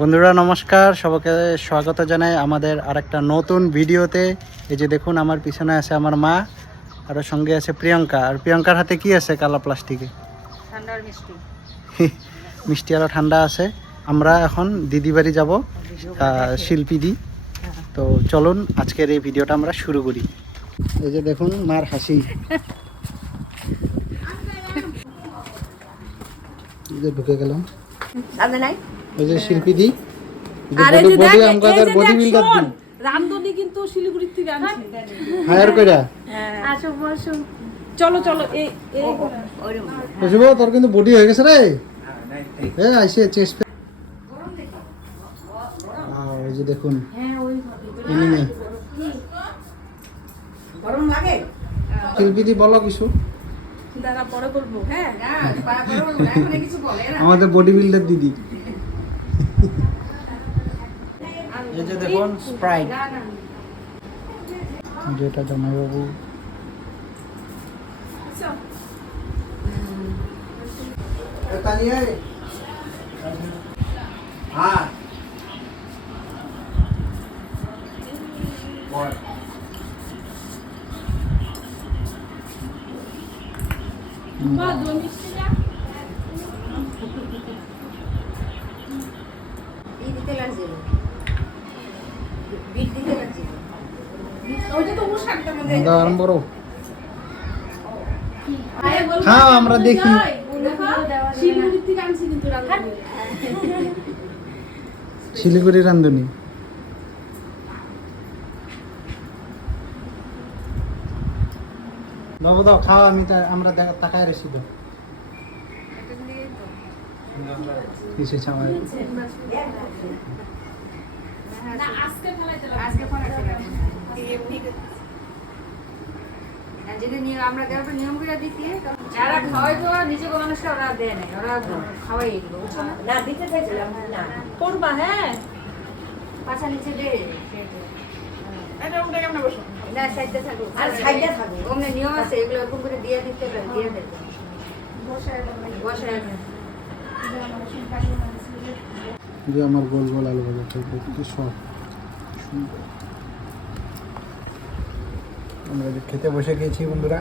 বন্ধুরা নমস্কার, সবাইকে স্বাগত জানাই আমাদের আরেকটা নতুন ভিডিওতে। এই যে দেখুন, আমার পিছনে আছে আমার মা, আর সঙ্গে আছে প্রিয়াঙ্কা। আর প্রিয়াঙ্কার হাতে কি আছে কালা প্লাস্টিকে? ঠান্ডার মিষ্টি। মিষ্টি আরও ঠান্ডা আছে। আমরা এখন দিদি বাড়ি যাবো, শিল্পী দি। তো চলুন আজকের এই ভিডিওটা আমরা শুরু করি। এই যে দেখুন মার হাসি, এই যে ঢুকে গেলাম। এই যে শিল্পী দি, বডি বিল্ডার দি রামদনি কিন্তু শিলিগুড়ি থেকে আনছে হায়ার কইরা। আসো বসো, চলো চলো। এই বুঝব তোর কিন্তু বডি হয়ে গেছে রে। এই আইছে চেস্ট। এই যে দেখুন, এনিমে গরম লাগে। শিল্পী দি বলো কিছু। দাঁড়া পরে বলবো। হ্যাঁ কিছু বলে না আমাদের বডি বিল্ডার দিদি। এই যে দেখুন স্প্রাইট, যেটা জামাইবাবু। আরম্ভ করো, খাও আমরা দেখি। শিলিগুড়ি রান্ধুনি। বাবু দাও, খাও। আমরা তাকায় রেসি দাও। এসেছে আমার। যদি আমরা দেওয়ার নিয়ম করে দিতে, যারা খাওয়াই তো নিজে মানুষকে ওরা দেয় না, ওরা খাওয়াই এগুলো না দিতে চাইছিলাম না করবা। হ্যাঁ পাশা নিচে দে, না সাইডে থাকুক আর সাইডে থাকুক। ওমনে নিয়ম আছে, এগুলো এরকম করে দিয়ে দিতে হবে, দিয়ে দেবে বসায় যে আমার গোল গোল আলু ভাজা দেখতে সব আমরা খেতে বসে গেছি বন্ধুরা।